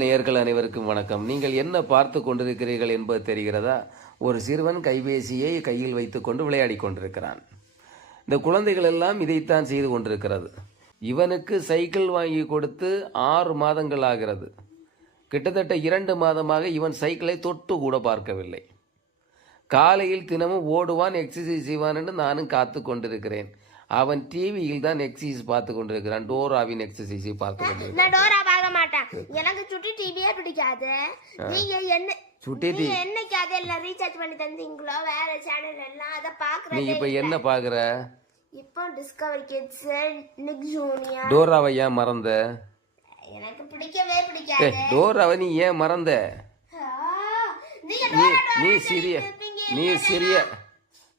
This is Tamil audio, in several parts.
நேயர்கள் அனைவருக்கும் வணக்கம். நீங்கள் என்ன பார்த்து கொண்டிருக்கிறீர்கள் என்பது தெரிகிறதா? ஒரு சிறுவன் கைபேசியை கையில் வைத்துக்கொண்டு விளையாடி கொண்டிருக்கிறான். இந்த குழந்தைகள் எல்லாம் இதைத்தான் செய்து கொண்டிருக்கிறது. இவனுக்கு சைக்கிள் வாங்கி கொடுத்து 6 மாதங்கள் ஆகிறது. கிட்டத்தட்ட 2 மாதமாக இவன் சைக்கிளை தொட்டு கூட பார்க்கவில்லை. காலையில் தினமும் ஓடுவான், எக்ஸசைஸ் செய்வான் என்று நானும் காத்து கொண்டிருக்கிறேன். அவன் டிவியில் தான் எக்ஸசைஸ் பார்த்து கொண்டிருக்கிறான். டோராவின் எக்ஸசைஸை பார்த்து கொண்டிருக்கிறான். டோரா பார்க்க மாட்டேன். எனக்கு சுட்டி டிவியே பிடிக்காது. நீங்க என்ன சுட்டி டிவி என்னைக்கு அதெல்லாம் ரீசார்ஜ் பண்ணி தந்தீங்களோ வேற சேனல் எல்லாம் அத பாக்குறேன். நீ இப்ப என்ன பாக்குற? இப்போ டிஸ்கவரி கிட்ஸ், நிக் ஜூனியர். டோராவை ஏன் மறந்த? எனக்கு பிடிக்கவே பிடிக்காது. டோராவை நீ ஏன் மறந்த?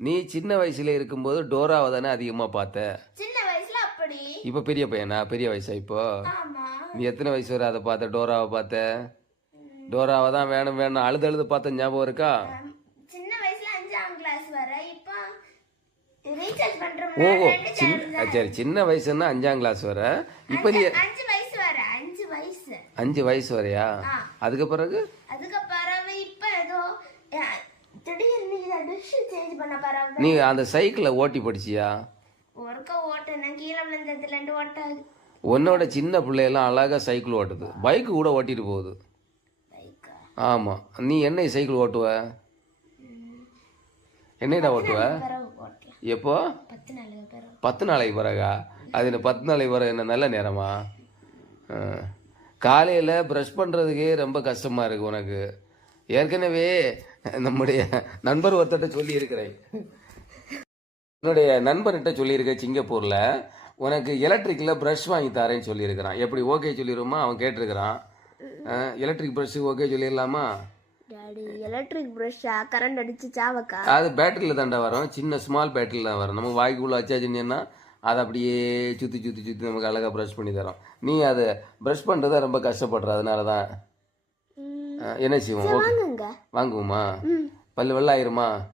நீ சின்ன வயசுல இருக்கும்போது டோராவை தானே அதிகமா பார்த்த. சின்ன வயசுல அப்படி. இப்ப பெரிய பையனா? பெரிய வயசா இப்போ? நீ எத்தனை வயசு வரை அதை பார்த்த? டோராவை பார்த்த? டோராவை தான் வேணும் வேணும் அழுது பார்த்த ஞாபகம் இருக்கா? சின்ன வயசுல 5ஆம் கிளாஸ் வரை. இப்போ ரீசார்ஜ் பண்றோம். ஓஹோ, சரி, சின்ன வயசுன்னா 5ஆம் கிளாஸ் வரை. இப்ப நீ 5 வயசு வரை. 5 வயசு. 5 வயசு வரையா? அதுக்கு பிறகு இப்ப ஏதோ திடீர்னு டிஷ் சேஞ்ச் பண்ண பரவாயில்லை. நீ அந்த சைக்கிளை ஓட்டி படிச்சியா? ஒருக்க ஓட்டுனா கீழே விழுந்ததுல இருந்து ஓட்டாது. உன்னோட சின்ன பிள்ளையெல்லாம் அழகா சைக்கிள் ஓட்டுது, பைக்கு கூட ஓட்டிட்டு போகுது. ஆமா, நீ என்ன சைக்கிள் ஓட்டுவ? என்னடா ஓட்டுவ? எப்போ? 10 நாளைக்கு பிறகா? அது என்ன 10 நாளைக்கு பிறகு என்ன நல்ல நேரமா? காலையில் ப்ரஷ் பண்ணுறதுக்கே ரொம்ப கஷ்டமாக இருக்குது உனக்கு. ஏற்கனவே நம்முடைய நண்பர் ஒருத்தட்ட சொல்லியிருக்கிறேன். என்னுடைய நண்பர்கிட்ட சொல்லியிருக்கேன், சிங்கப்பூரில் உனக்கு எலக்ட்ரிக்கில் ப்ரஷ் வாங்கி தரேன்னு சொல்லியிருக்கிறான். எப்படி ஓகே சொல்லிடுமா? அவன் கேட்டிருக்கிறான். எலக்ட்ரிக் ப்ரஷ் ஓகே சொல்லிடலாமா? எலக்ட்ரிக் ப்ரஷ்ஷா? கரண்ட் அடிச்சு சாவக்கா? அது பேட்டரியில் தாண்டா வரும், சின்ன ஸ்மால் பேட்டரியில் தான் வரும். நம்ம வாய்க்குள்ளே வச்சாச்சுன்னா அதை அப்படியே சுற்றி நமக்கு அழகாக ப்ரஷ் பண்ணி தரோம். நீ அதை ப்ரஷ் பண்ணுறதா ரொம்ப கஷ்டப்படுற, அதனால தான். என்ன செய்வோம்? வாங்குவோமா? பல்லு வெள்ளாயிருமா?